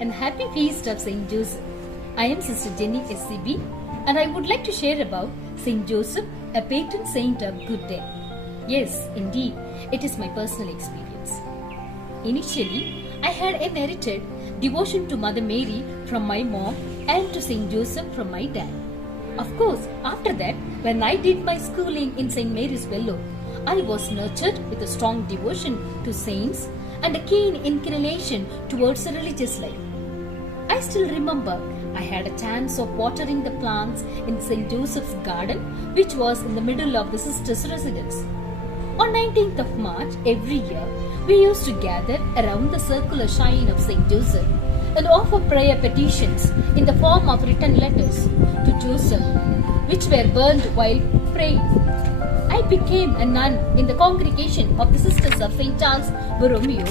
and happy feast of Saint Joseph. I am Sister Jenny SCB and I would like to share about Saint Joseph, a patron saint of good death. Yes, indeed, it is my personal experience. Initially, I had inherited devotion to Mother Mary from my mom and to Saint Joseph from my dad. Of course, after that, when I did my schooling in St. Mary's Wellow, I was nurtured with a strong devotion to saints and a keen inclination towards a religious life. I still remember I had a chance of watering the plants in St. Joseph's garden, which was in the middle of the sisters' residence. On 19th of March every year, we used to gather around the circular shrine of St. Joseph and offer prayer petitions in the form of written letters to Joseph, which were burned while praying. I became a nun in the congregation of the Sisters of St. Charles Borromeo,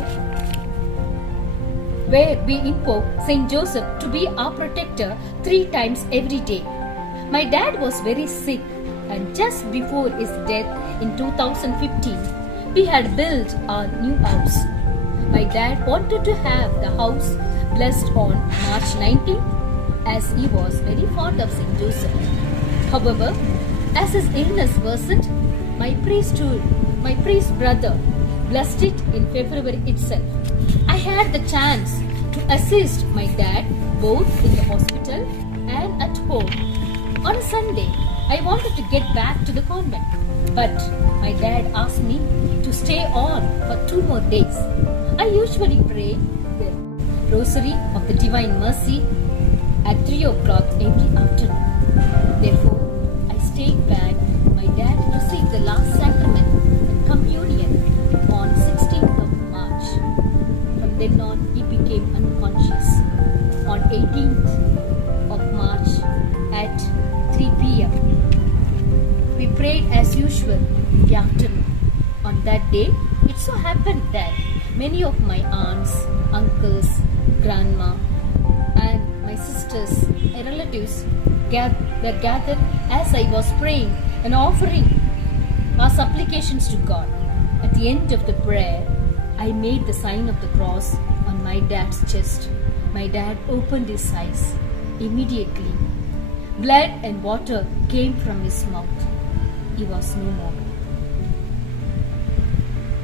where we invoke St. Joseph to be our protector 3 times every day. My dad was very sick, and just before his death in 2015, we had built our new house. My dad wanted to have the house blessed on March 19th, as he was very fond of St. Joseph. However, as his illness worsened, my priest brother blessed it in February itself. I had the chance to assist my dad both in the hospital and at home. On a Sunday, I wanted to get back to the convent, but my dad asked me to stay on for 2 more days. I usually pray the Rosary of the Divine Mercy at 3 o'clock every afternoon. Therefore, I stayed back with my dad to receive the last sacrament and communion on 16th of March. From then on, he became unconscious. On 18th of March at 3 p.m., we prayed as usual in the afternoon. On that day, it so happened that many of my aunts, uncles, grandma, and my sisters and relatives were gathered as I was praying and offering our supplications to God. At the end of the prayer, I made the sign of the cross on my dad's chest. My dad opened his eyes. Immediately, blood and water came from his mouth. He was no more.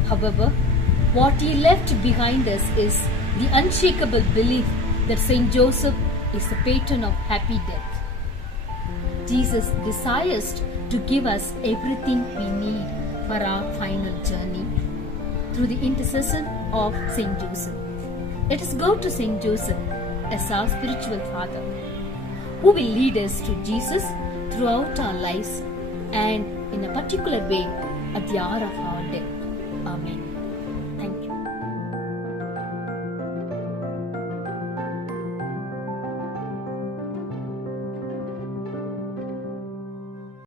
However, what he left behind us is the unshakable belief that Saint Joseph is the patron of happy death. Jesus desires to give us everything we need for our final journey through the intercession of Saint Joseph. Let us go to Saint Joseph as our spiritual father, who will lead us to Jesus throughout our lives and in a particular way at the hour of